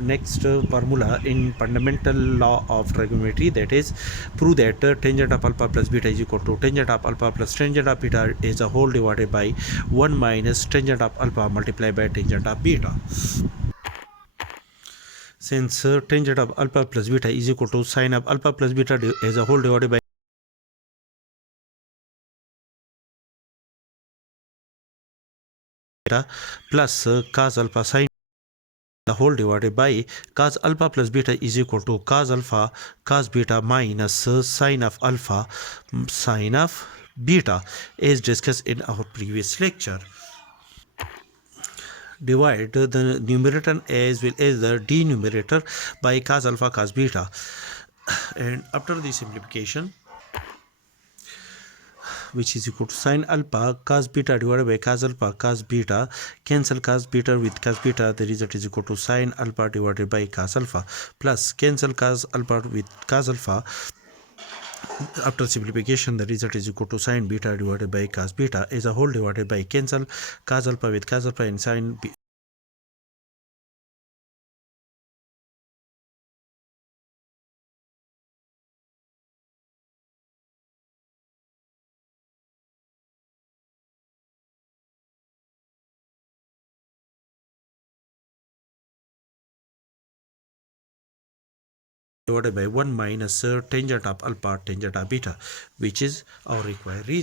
next formula in fundamental law of trigonometry, that is prove that tangent of alpha plus beta is equal to tangent of alpha plus tangent of beta is a whole divided by 1 minus tangent of alpha multiplied by tangent of beta. Since tangent of alpha plus beta is equal to sine of alpha plus beta as a whole divided by beta plus cos alpha sine the whole divided by cos alpha plus beta is equal to cos alpha cos beta minus sine of alpha sine of beta, as discussed in our previous lecture. Divide the numerator as well as the denominator by cos alpha cos beta, and after the simplification, which is equal to sine alpha cos beta divided by cos alpha cos beta, cancel cos beta with cos beta, the result is equal to sine alpha divided by cos alpha plus cancel cos alpha with cos alpha. After simplification, the result is equal to sine beta divided by cos beta is a whole divided by cancel cos alpha with cos alpha and sine divided by 1 minus tangent of alpha tangent of beta, which is our required result.